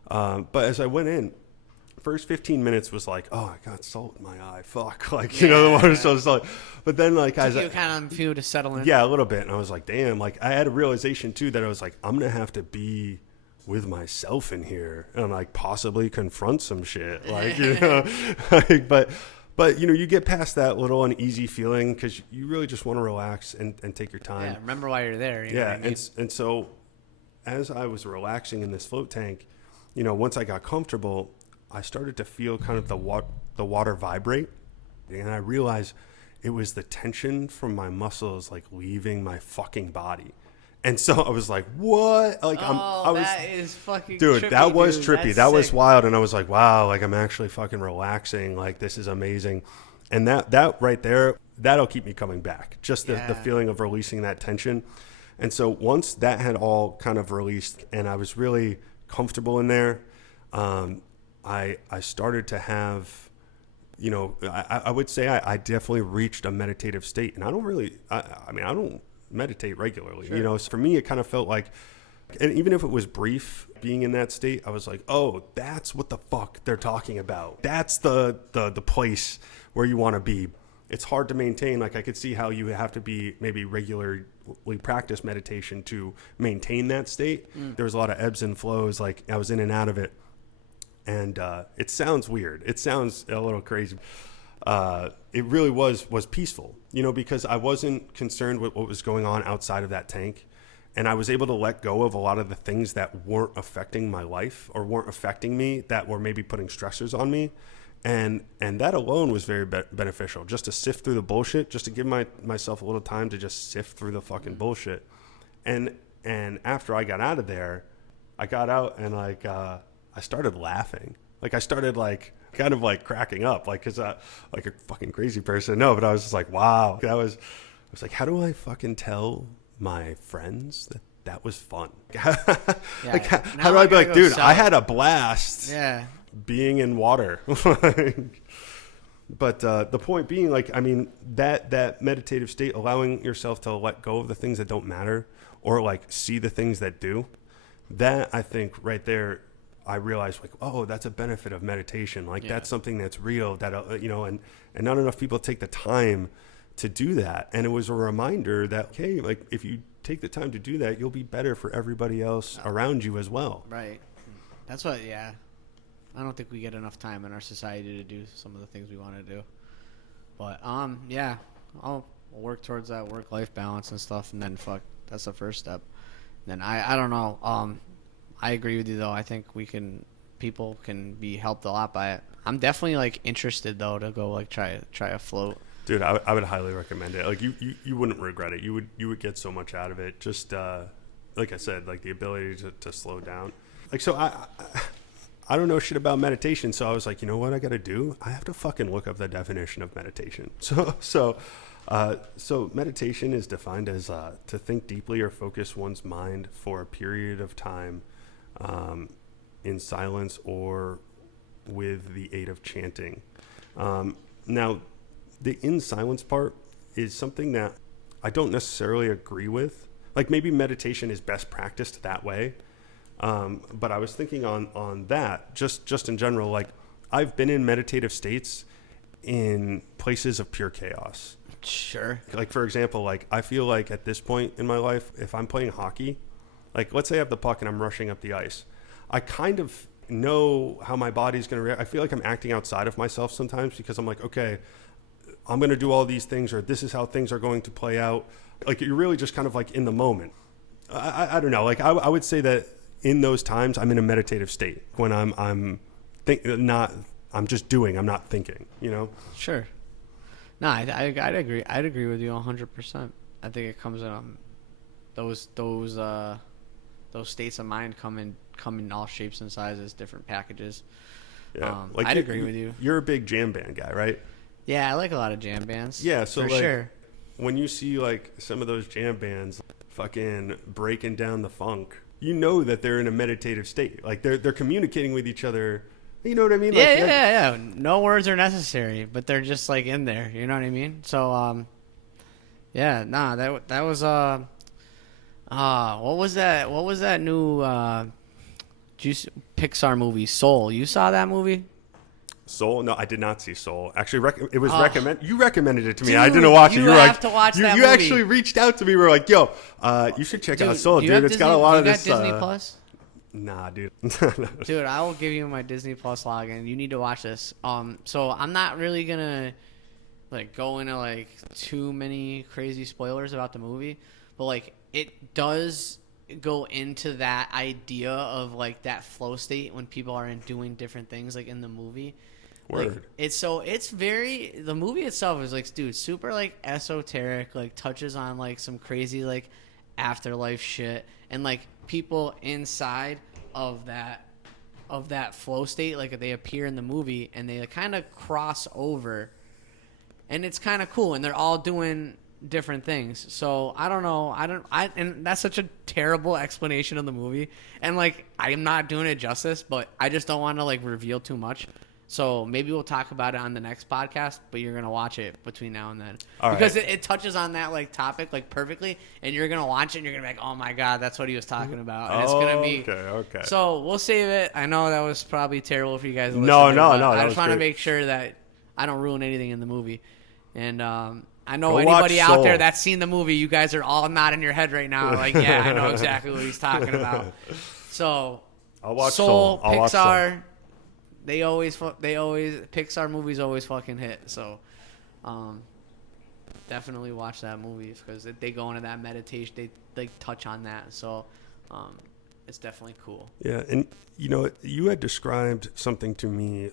But as I went in, first 15 minutes was like, oh, I got salt in my eye. Fuck. Like, you know, the water's so salty. But then, like, as you kind of feel to settle in. Yeah, a little bit. And I was like, damn. Like, I had a realization, too, that I was like, I'm going to have to be with myself in here and, like, possibly confront some shit. Like, you know, like, but, you know, you get past that little uneasy feeling because you really just want to relax and take your time. Yeah, remember why you're there. You know yeah, what I mean? and so as I was relaxing in this float tank, you know, once I got comfortable, I started to feel kind of the water vibrate. And I realized it was the tension from my muscles, like, leaving my fucking body. And so I was like, what? Like, that is fucking dude, trippy, that was dude. trippy. That's that was sick. wild. And I was like, wow, like, I'm actually fucking relaxing. Like, this is amazing. And that right there, that'll keep me coming back. Just the feeling of releasing that tension. And so once that had all kind of released and I was really comfortable in there, I started to have, you know, I would say I definitely reached a meditative state. And I don't meditate regularly. Sure. You know, so for me, it kind of felt like, and even if it was brief being in that state, I was like, oh, that's what the fuck they're talking about. That's the place where you want to be. It's hard to maintain. Like, I could see how you have to be maybe regularly practice meditation to maintain that state. There was a lot of ebbs and flows. Like, I was in and out of it. And it sounds weird. It sounds a little crazy. It really was peaceful, you know, because I wasn't concerned with what was going on outside of that tank. And I was able to let go of a lot of the things that weren't affecting my life or weren't affecting me, that were maybe putting stressors on me. And that alone was very beneficial, just to sift through the bullshit, just to give myself a little time to just sift through the fucking bullshit. And after I got out of there, I got out and like, I started laughing. Like, I started like kind of like cracking up, like, cause like a fucking crazy person. No, but I was just like, wow. I was like, how do I fucking tell my friends that was fun? Like, how do I be like, dude, I had a blast. Yeah. Being in water. But the point being, like, I mean, that meditative state, allowing yourself to let go of the things that don't matter or like see the things that do, that I think right there, I realized like, oh, that's a benefit of meditation. Like, that's something that's real that, you know, and not enough people take the time to do that. And it was a reminder that, okay, like, if you take the time to do that, you'll be better for everybody else around you as well. Right. That's what, I don't think we get enough time in our society to do some of the things we want to do. But, I'll work towards that work-life balance and stuff. And then that's the first step. And then I don't know. I agree with you though. I think people can be helped a lot by it. I'm definitely like interested though to go like try a float. Dude, I would highly recommend it. Like, you wouldn't regret it. You would get so much out of it. Just like I said, like the ability to slow down. Like, so I don't know shit about meditation, so I was like, you know what I got to do? I have to fucking look up the definition of meditation. So meditation is defined as to think deeply or focus one's mind for a period of time in silence or with the aid of chanting. Now, the in silence part is something that I don't necessarily agree with. Like, maybe meditation is best practiced that way. But I was thinking on that, just in general, like, I've been in meditative states in places of pure chaos. Sure. Like, for example, like, I feel like at this point in my life, if I'm playing hockey, like, let's say I have the puck and I'm rushing up the ice, I kind of know how my body's going to react. I feel like I'm acting outside of myself sometimes because I'm like, okay, I'm going to do all these things, or this is how things are going to play out. Like, you're really just kind of like in the moment. I don't know. Like I would say that in those times I'm in a meditative state when I'm just doing. I'm not thinking. You know. Sure. No, I'd agree. I'd agree with you 100%. I think it comes in those states of mind come in all shapes and sizes, different packages. Yeah, I'd agree with you. You're a big jam band guy, right? Yeah, I like a lot of jam bands. Yeah, so for like, sure. When you see like some of those jam bands fucking breaking down the funk, you know that they're in a meditative state. Like they're communicating with each other. You know what I mean? Yeah, like, yeah. No words are necessary, but they're just like in there. You know what I mean? So, yeah, nah, that was what was that? What was that new Pixar movie? Soul. You saw that movie? Soul? No, I did not see Soul. Actually, it was recommended. You recommended it to me. Dude, I didn't watch it. You have to watch that you movie. actually reached out to me. We were like, "Yo, you should check out Soul, dude. It's got a lot of this." You got Disney Plus? Nah, dude. Dude, I will give you my Disney Plus login. You need to watch this. So I'm not really gonna like go into like too many crazy spoilers about the movie, but like it does go into that idea of like that flow state when people are doing different things like in the movie. Word. Like, the movie itself is like, dude, super like esoteric, like touches on like some crazy like afterlife shit, and like people inside of that flow state, like they appear in the movie and they kind of cross over, and it's kind of cool, and they're all doing different things. So I don't know, and that's such a terrible explanation of the movie, and like I am not doing it justice, but I just don't want to like reveal too much. So maybe we'll talk about it on the next podcast, but you're going to watch it between now and then. Because it touches on that like topic like perfectly, and you're going to watch it and you're going to be like, oh my God, that's what he was talking about. And it's going to be... Okay. So we'll save it. I know that was probably terrible for you guys to listen No. I just want to make sure that I don't ruin anything in the movie. And I know anybody out there that's seen the movie, you guys are all nodding your head right now. Like, yeah, I know exactly what he's talking about. So I'll watch Soul. Pixar... Watch Soul. They always Pixar movies always fucking hit. So, definitely watch that movie because they go into that meditation. They like touch on that. So, it's definitely cool. Yeah, and you know, you had described something to me.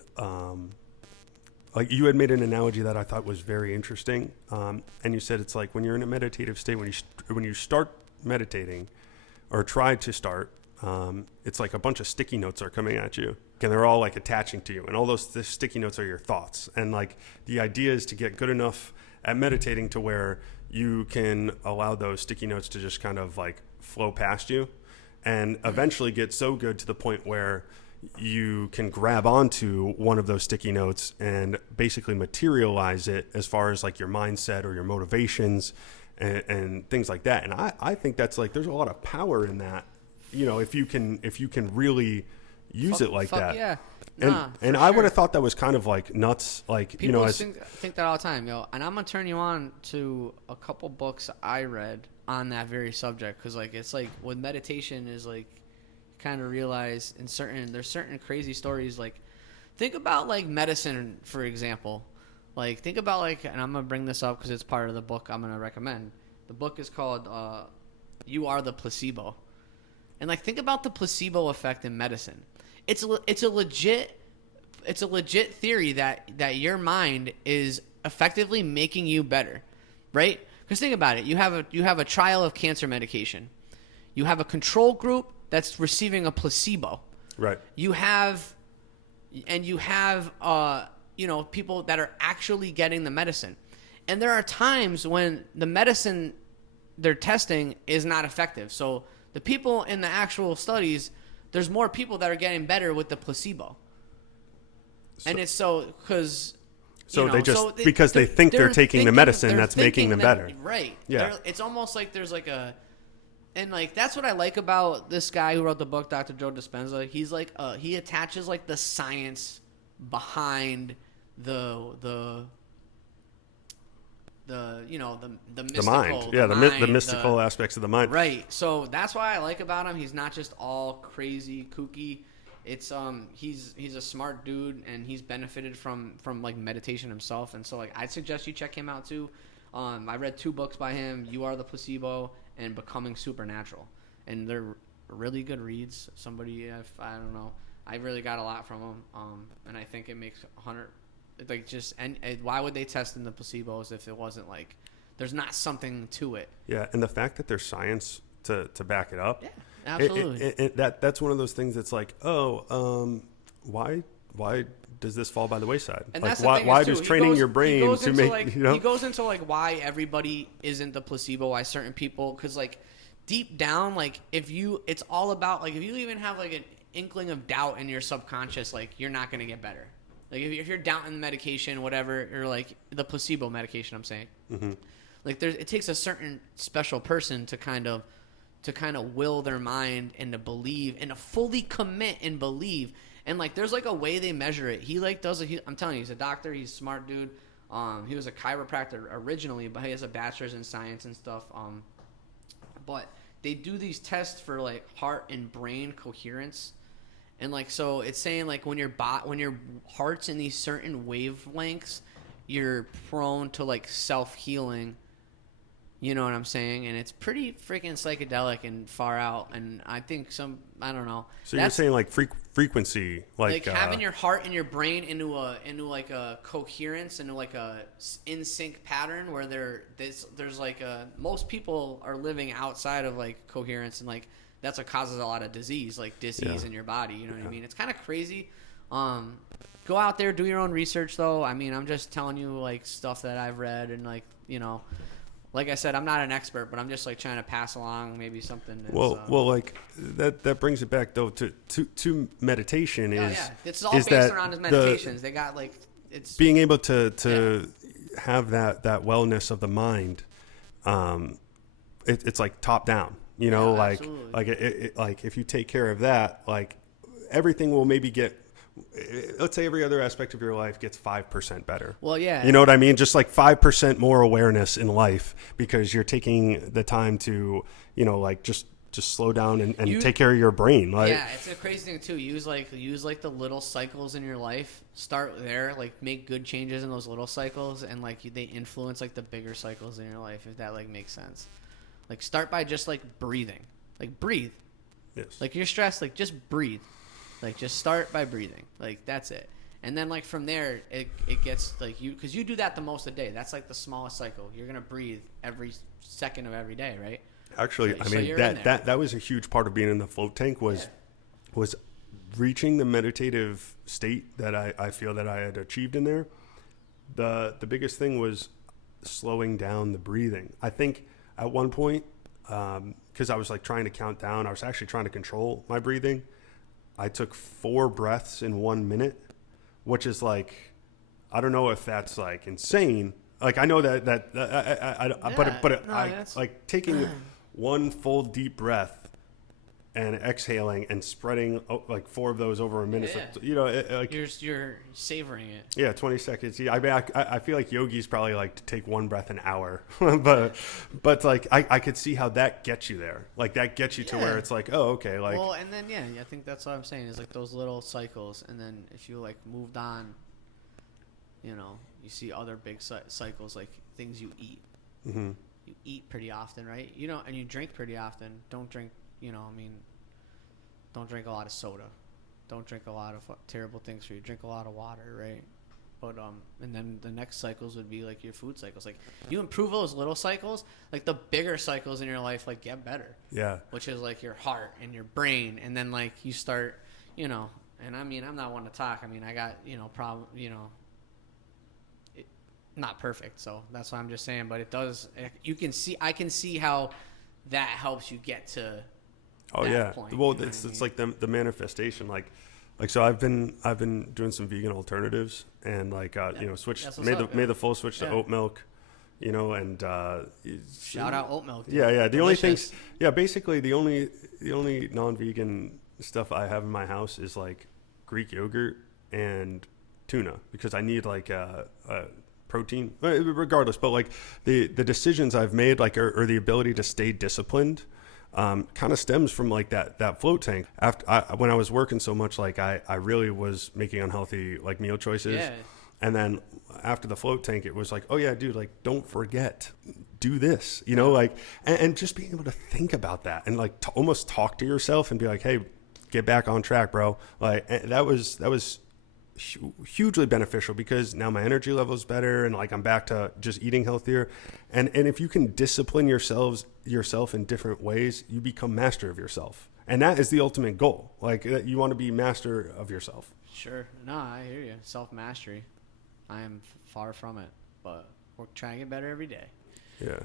Like you had made an analogy that I thought was very interesting. And you said it's like when you're in a meditative state, when you start meditating, or try to start. It's like a bunch of sticky notes are coming at you, and they're all like attaching to you, and all those sticky notes are your thoughts. And like the idea is to get good enough at meditating to where you can allow those sticky notes to just kind of like flow past you, and eventually get so good to the point where you can grab onto one of those sticky notes and basically materialize it as far as like your mindset or your motivations and things like that. And I think that's like there's a lot of power in that. You know, if you can really use it like that. Yeah. And I would have thought that was kind of like nuts. Like, people, you know, think that all the time, yo. And I'm gonna turn you on to a couple books I read on that very subject, because like it's like with meditation is like kind of realize there's certain crazy stories. Like think about like medicine, for example. Like think about like, and I'm gonna bring this up because it's part of the book I'm gonna recommend. The book is called "You Are the Placebo." And like think about the placebo effect in medicine. It's a legit theory that your mind is effectively making you better, right? Because think about it. You have a trial of cancer medication. You have a control group that's receiving a placebo. right. You have people that are actually getting the medicine. And there are times when the medicine they're testing is not effective. So the people in the actual studies, there's more people that are getting better with the placebo. And it's because they think they're taking the medicine that's making them better. Right. Yeah. It's almost like there's like and like that's what I like about this guy who wrote the book, Dr. Joe Dispenza. He's like he attaches like the science behind the mystical, mind. Yeah, the mystical aspects of the mind. Right. So that's why I like about him. He's not just all crazy, kooky. It's he's a smart dude, and he's benefited from like meditation himself. And so like I'd suggest you check him out too. I read 2 books by him: You Are the Placebo and Becoming Supernatural. and they're really good reads. I don't know. I really got a lot from them, and I think it makes 100. Like just and why would they test in the placebos if it wasn't like there's not something to it? Yeah, and the fact that there's science to back it up. Yeah, absolutely. That's one of those things that's like, why does this fall by the wayside? And like that's the why thing does training your brain to make like, he goes into like why everybody isn't the placebo, why certain people, because like deep down, like it's all about like if you even have like an inkling of doubt in your subconscious, like you're not going to get better. Like if you're doubting the medication, whatever, or like the placebo medication, I'm saying, like it takes a certain special person to kind of will their mind and to believe and to fully commit and believe. And like there's like a way they measure it. He like I'm telling you, he's a doctor. He's a smart dude. He was a chiropractor originally, but he has a bachelor's in science and stuff. But they do these tests for like heart and brain coherence. And like so it's saying like when your heart's in these certain wavelengths, you're prone to like self-healing. You know what I'm saying? And it's pretty freaking psychedelic and far out. And I think I don't know. So you're saying like frequency, like having your heart and your brain into like a coherence, into like a in sync pattern where there's like most people are living outside of like coherence, and like that's what causes a lot of disease in your body. You know what I mean? It's kind of crazy. Go out there, do your own research though. I mean, I'm just telling you like stuff that I've read and like, you know, like I said, I'm not an expert, but I'm just like trying to pass along maybe something. Well, like that brings it back though to meditation It's all based around his meditations. They got like it's being able to have that wellness of the mind. It's like top down, you know, like if you take care of that, like everything will maybe get. Let's say every other aspect of your life gets 5% better. Well, yeah. You know what I mean? Just like 5% more awareness in life because you're taking the time to, you know, like just slow down and take care of your brain. Like, yeah, it's a crazy thing too. Use like the little cycles in your life. Start there, like make good changes in those little cycles, and like they influence like the bigger cycles in your life, if that like makes sense. Like start by just like breathing. Like breathe. Yes. Like you're stressed, like just breathe. Like just start by breathing. Like that's it. And then like from there it gets like because you do that the most a day. That's like the smallest cycle. You're gonna breathe every second of every day, right? Actually, I mean that was a huge part of being in the float tank was reaching the meditative state that I feel that I had achieved in there. The biggest thing was slowing down the breathing. I think at one point, because I was like trying to count down, I was actually trying to control my breathing. I took 4 breaths in 1 minute, which is like, I don't know if that's like insane. Like I know like taking one full deep breath and exhaling and spreading like 4 of those over a minute. Yeah. You know, like you're savoring it. Yeah, 20 seconds. Yeah, I mean, I feel like yogis probably like to take 1 breath an hour, but like I could see how that gets you there. Like that gets you to where it's like, oh, okay, like. Well, and then I think that's what I'm saying is like those little cycles, and then if you like moved on, you know, you see other big cycles like things you eat. Mm-hmm. You eat pretty often, right? You know, and you drink pretty often. Don't drink. You know, I mean, don't drink a lot of soda. Don't drink a lot of terrible things for you. Drink a lot of water, right? But and then the next cycles would be like your food cycles. Like you improve those little cycles, like the bigger cycles in your life, like get better. Yeah. Which is like your heart and your brain, and then like you start, you know. And I mean, I'm not one to talk. I mean, I got not perfect, so that's what I'm just saying. But it does. I can see how that helps you get to. Oh yeah. Point, well, it's like the manifestation. Like so I've been doing some vegan alternatives and like made the full switch to oat milk, you know, and shout out oat milk. Dude. Yeah. The only things, basically the only non-vegan stuff I have in my house is like Greek yogurt and tuna because I need like a protein regardless. But like the decisions I've made like or the ability to stay disciplined. Kind of stems from like that float tank. When I was working so much, like I really was making unhealthy like meal choices. Yeah. And then after the float tank, it was like, oh yeah, dude, like don't forget do this, you know, like, and just being able to think about that and like to almost talk to yourself and be like, hey, get back on track, bro. Like that was hugely beneficial because now my energy level is better and like I'm back to just eating healthier. And if you can discipline yourself in different ways, you become master of yourself. And that is the ultimate goal. Like you want to be master of yourself. Sure. No, I hear you. Self-mastery. I am far from it, but we're trying to get better every day. Yeah.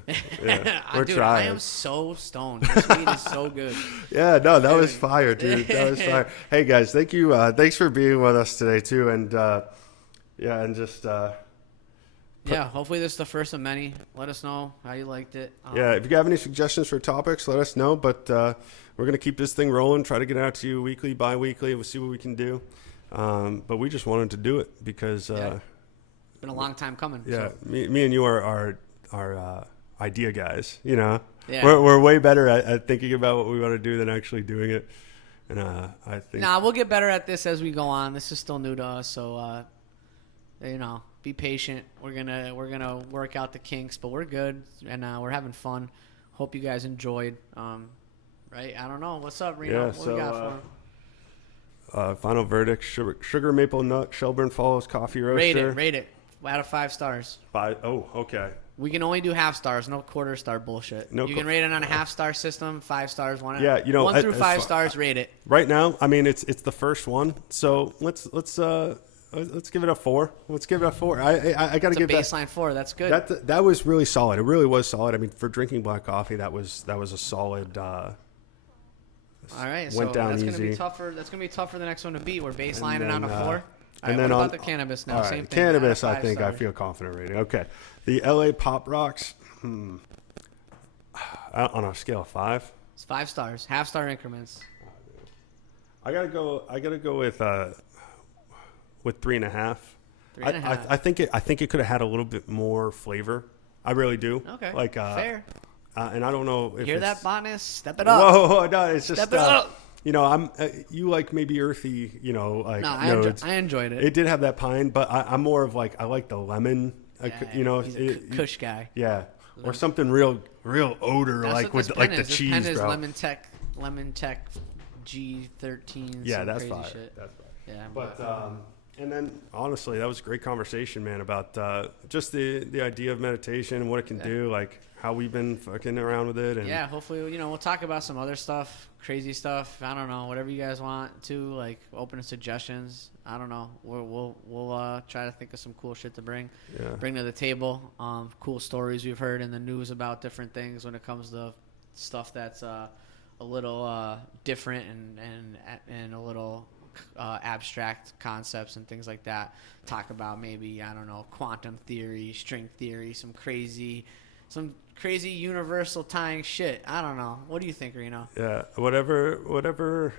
We're Dude, trying. I am so stoned. This weed is so good. Yeah, no, that was fire, dude. That was fire. Hey, guys, thank you. Thanks for being with us today, too. And, hopefully this is the first of many. Let us know how you liked it. If you have any suggestions for topics, let us know. But we're going to keep this thing rolling, try to get it out to you weekly, bi-weekly. We'll see what we can do. But we just wanted to do it because... it's been a long time coming. Yeah, So. me and you are idea guys, you know. Yeah. We're way better at thinking about what we want to do than actually doing it. And I think we'll get better at this as we go on. This is still new to us, so be patient. We're gonna work out the kinks, but we're good and we're having fun. Hope you guys enjoyed. Right? I don't know. What's up, Reno? What we got for him? Final verdict: sugar maple nut Shelbourne Falls coffee roaster. Rate it. Out of 5 stars. 5. Oh, okay. We can only do half stars, no quarter star bullshit. You can rate it on a half star system, 5 stars, 1 through 5 stars, rate it. Right now, I mean it's the first one, so let's give it a 4. Let's give it a 4. I gotta give baseline 4. That's good. That was really solid. It really was solid. I mean, for drinking black coffee, that was a solid. All right, went so down that's easy. gonna be tougher. That's gonna be tough for the next one to beat. We're baselining on a 4. And what then about the cannabis now? All right, Same thing. Cannabis, I think I feel confident rating. Okay, the LA Pop Rocks. On a scale of 5. It's 5 stars, half star increments. I gotta go with 3.5. 3.5. I think it could have had a little bit more flavor. I really do. Okay. Like fair. And I don't know if hear that, Botanist? Step it up. Whoa, no, it's just Step it up. You know, I'm you like maybe earthy, you know, like I enjoyed it. It did have that pine, but I'm more of like I like the lemon, you know, he's a Kush guy. Yeah, or something real odor like with like the cheese, pen is bro. Lemon Tech G13. Yeah, that's crazy fine. Shit. That's fine. Yeah, but and then honestly, that was a great conversation, man, about just the idea of meditation and what it can do, like how we've been fucking around with it. And yeah, hopefully, we'll talk about some other stuff, crazy stuff. I don't know, whatever you guys want to, like open to suggestions. I don't know. We'll try to think of some cool shit to bring to the table. Cool stories we've heard in the news about different things when it comes to stuff that's a little different and a little abstract concepts and things like that. Talk about maybe, I don't know, quantum theory, string theory, some crazy universal tying shit. I don't know. What do you think, Reno? Yeah, whatever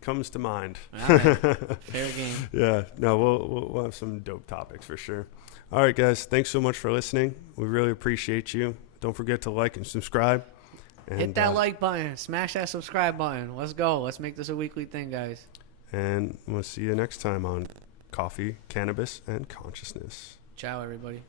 comes to mind. All right. Fair game. Yeah, no, we'll have some dope topics for sure. All right, guys, thanks so much for listening. We really appreciate you. Don't forget to like and subscribe. And, hit that like button. Smash that subscribe button. Let's go. Let's make this a weekly thing, guys. And we'll see you next time on Coffee, Cannabis, and Consciousness. Ciao, everybody.